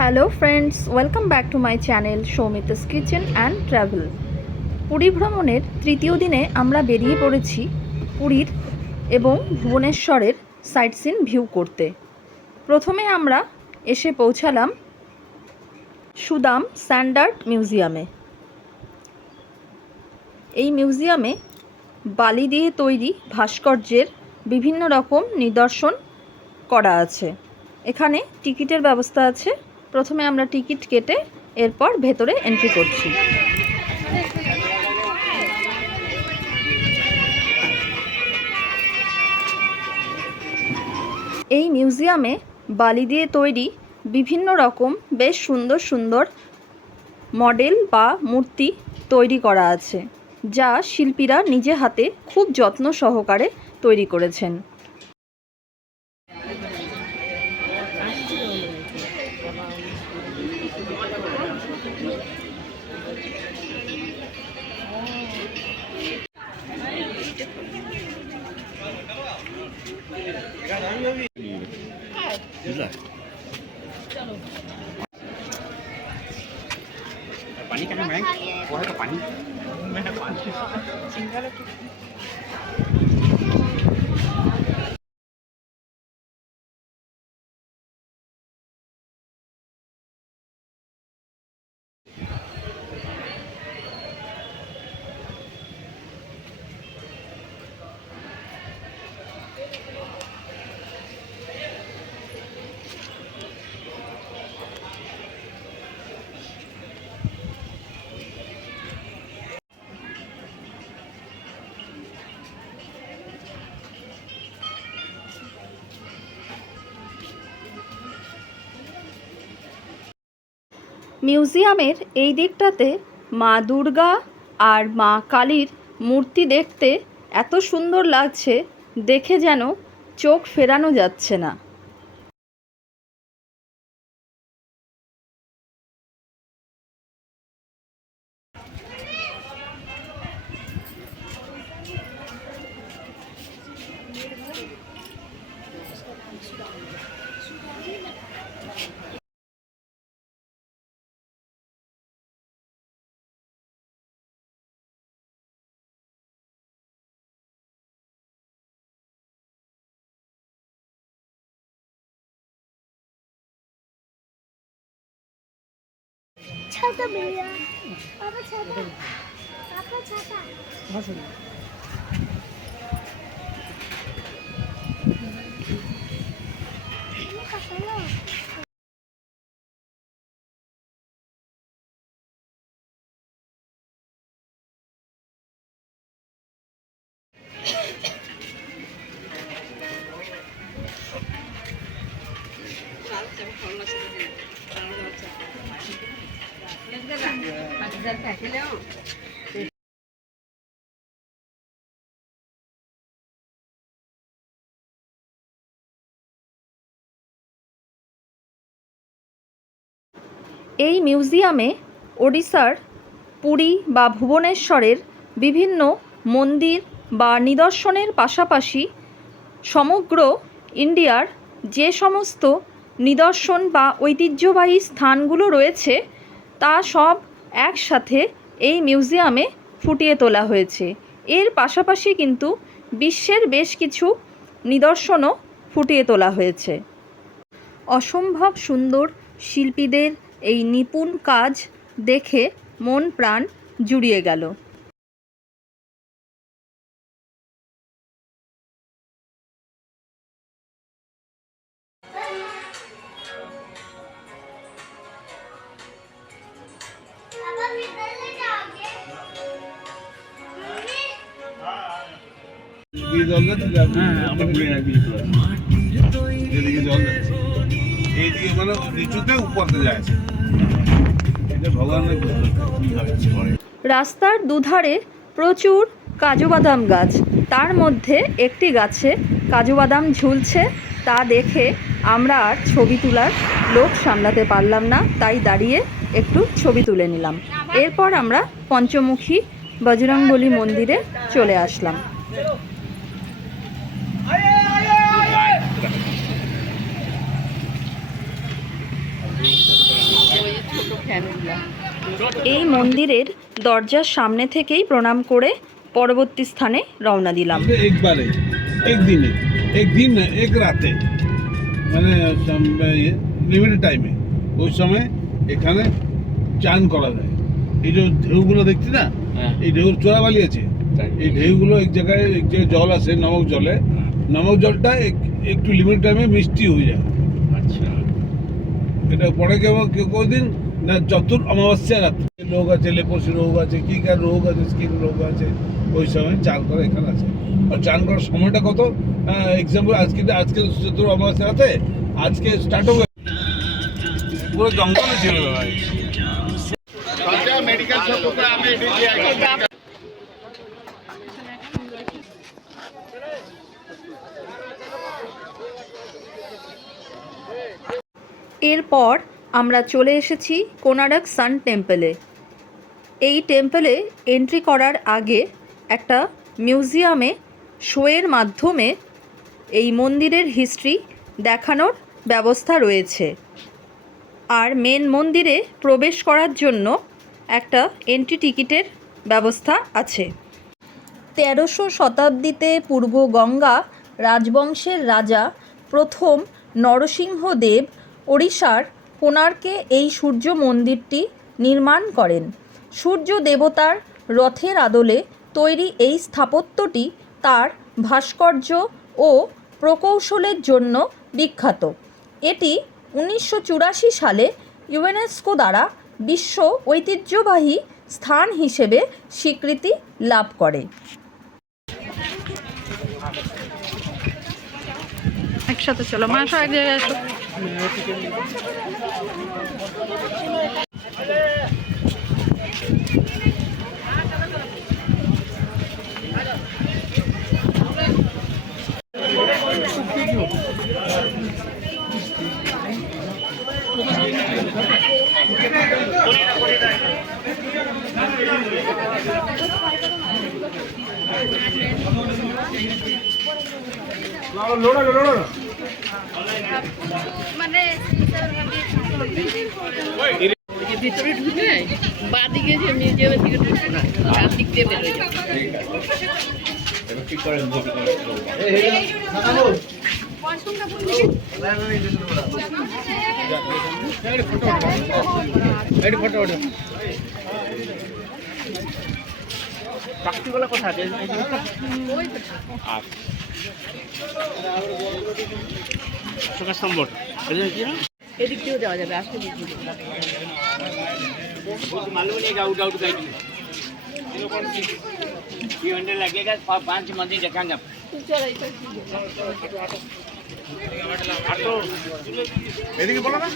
Hello friends, welcome back to my channel Soumita's kitchen and travel. Puri ভ্রমণের তৃতীয় দিনে আমরা বেরিয়ে পড়েছি পুরীর এবং ভুবনেশ্বরের সাইট সিন ভিউ করতে। প্রথমে আমরা এসে পৌঁছালাম সুদাম স্যান্ড আর্ট মিউজিয়ামে। এই মিউজিয়ামে বালি দিয়ে তৈরি ভাস্কর্যের বিভিন্ন রকম নিদর্শন করা আছে। এখানে টিকিটের ব্যবস্থা আছে। প্রথমে আমরা টিকিট কেটে এরপর ভেতরে এন্ট্রি করছি। এই মিউজিয়ামে বালি দিয়ে তৈরি বিভিন্ন রকম বেশ সুন্দর সুন্দর মডেল বা মূর্তি তৈরি করা আছে, যা শিল্পীরা নিজে হাতে খুব যত্ন সহকারে তৈরি করেছেন। पानी का मैं वो है तो पानी मैं पानी सिंगल মিউজিয়ামের এই দিকটাতে মা দুর্গা আর মা কালীর মূর্তি দেখতে এত সুন্দর লাগছে, দেখে যেন চোখ ফেরানো যাচ্ছে না। छाता भैया, पापा छाता, पापा छाता। ये पकड़ो। এই মিউজিয়ামে ওড়িশার পুরী বা ভুবনেশ্বরের বিভিন্ন মন্দির বা নিদর্শনের পাশাপাশি সমগ্র ইন্ডিয়ার যে সমস্ত নিদর্শন বা ঐতিহ্যবাহী স্থানগুলো রয়েছে তা সব একসাথে এই মিউজিয়ামে ফুটিয়ে তোলা হয়েছে। এর পাশাপাশি কিন্তু বিশ্বের বেশ কিছু নিদর্শনও ফুটিয়ে তোলা হয়েছে। অসম্ভব সুন্দর শিল্পীদের এই নিপুণ কাজ দেখে মন প্রাণ জুড়িয়ে গেল। पापा किधर ले जाओगे? मम्मी জল যাচ্ছে আমরা ঘুরে রাখি এদিকে জল যাচ্ছে এইদিকে মানে নিচুতে উপরতে যায় এটা ভগবানের রাস্তার দুধারে প্রচুর কাজু বাদাম গাছ, তার মধ্যে একটি গাছে কাজু বাদাম ঝুলছে। তা দেখে আমরা আর ছবি তোলার লোভ সামলাতে পারলাম না, তাই দাঁড়িয়ে একটু ছবি তুলে নিলাম। এরপর আমরা পঞ্চমুখী বজরংবলী মন্দিরে চলে আসলাম। এই মন্দিরের দরজার সামনে থেকেই প্রণাম করে পরবর্তী স্থানে রওনা দিলাম। একবারে একদিনে একদিন না এক রাতে মানে লিমিটেড টাইমে ওই সময় এখানে চান করা যায়। এই যে ঢেউগুলো দেখছি না, এই ঢেউর চোরাবালি আছে, এই ঢেউগুলো এক জায়গায় জল আছে নমক জলে, নমক জলটা একটু লিমিটেড টাইমে মিষ্টি হয়ে যায়। আচ্ছা, এটা পরে কদিন না চতুর অমাবস্যা রাত্রে রোগ আছে, লেপোসি রোগ আছে, কি কার রোগ আছে, স্কিন রোগ আছে, ওই সময় চান করা এখানে আছে। আর চান করার সময়টা কত, এক্সাম্পল আজকে চতুর অমাবস্যা রাতে আজকে স্টার্ট হবে, পুরো জঙ্গলে ছিল ভাই। এরপর আমরা চলে এসেছি কোনারক সান টেম্পলে। এই টেম্পলে এন্ট্রি করার আগে একটা মিউজিয়ামে শোয়ের মাধ্যমে এই মন্দিরের হিস্ট্রি দেখানোর ব্যবস্থা রয়েছে। আর মেন মন্দিরে প্রবেশ করার জন্য একটা এন্ট্রি টিকিটের ব্যবস্থা আছে। 1300 শতাব্দীতে পূর্ব গঙ্গা রাজবংশের রাজা প্রথম নরসিংহদেব ওড়িশার কোণার্কে এই সূর্য মন্দিরটি নির্মাণ করেন। সূর্য দেবতার রথের আদলে তৈরি এই স্থাপত্যটি তার ভাস্কর্য ও প্রকৌশলের জন্য বিখ্যাত। এটি 1984 সালে ইউনেস্কো দ্বারা বিশ্ব ঐতিহ্যবাহী স্থান হিসেবে স্বীকৃতি লাভ করে। একসাথে চলো মাসা, এক জায়গায় আসো। মানে ভিতরে ঢুকে বা দিকে যে মিউজিয়ামের দিকে ঢুকবে না, ডান দিক দিয়ে বেরোয় যাবে। চাকরিগুলো কোথায় আছে? সুকাশ স্তম্ভ এদিক দিয়েও যাওয়া যাবে, আসলে দিক দিয়ে मालूम नहीं आउट आउट गाइड ये घंटे लगेगा, 5 मंदिर देखेंगे आप। এদিকে বলো না,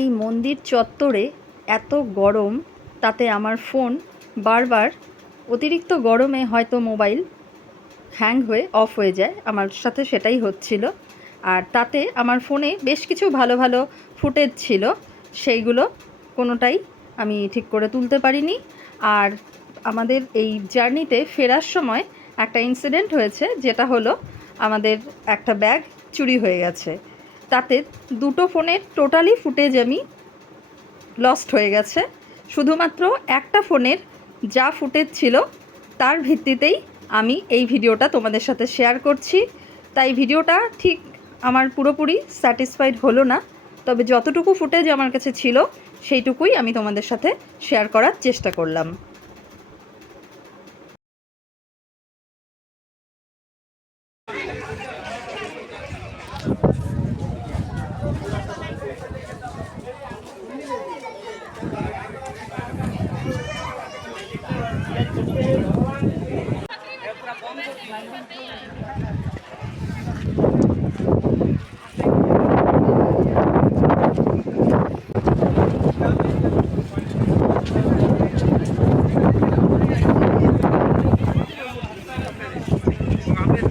এই মন্দির চত্বরে এত গরম, তাতে আমার ফোন বারবার অতিরিক্ত গরমে হয়তো মোবাইল হ্যাং হয়ে অফ হয়ে যায়, আমার সাথে সেটাই হচ্ছিল। আর তাতে আমার ফোনে বেশ কিছু ভালো ভালো ফুটেজ ছিল, সেইগুলো কোনোটাই আমি ঠিক করে তুলতে পারিনি। আর আমাদের এই জার্নিতে ফেরার সময় একটা ইনসিডেন্ট হয়েছে, যেটা হলো আমাদের একটা ব্যাগ চুরি হয়ে গেছে। তাতে দুটো ফোনের টোটালি ফুটেজ আমি লস্ট হয়ে গেছে। শুধুমাত্র একটা ফোনের যা ফুটেজ ছিল তার ভিত্তিতেই আমি এই ভিডিওটা তোমাদের সাথে শেয়ার করছি। তাই ভিডিওটা ঠিক আমার পুরোপুরি স্যাটিসফাইড হলো না, তবে যতটুকু ফুটেজ আমার কাছে ছিল সেইটুকুই আমি তোমাদের সাথে শেয়ার করার চেষ্টা করলাম।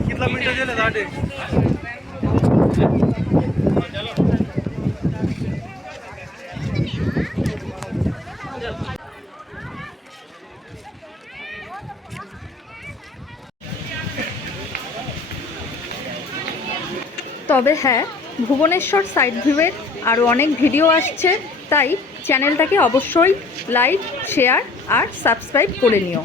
कितना मिनट झाले? 10 তবে হ্যাঁ, ভুবনেশ্বর সাইড ভিউয়ের আরও অনেক ভিডিও আসছে, তাই চ্যানেলটাকে অবশ্যই লাইক, শেয়ার আর সাবস্ক্রাইব করে নিও।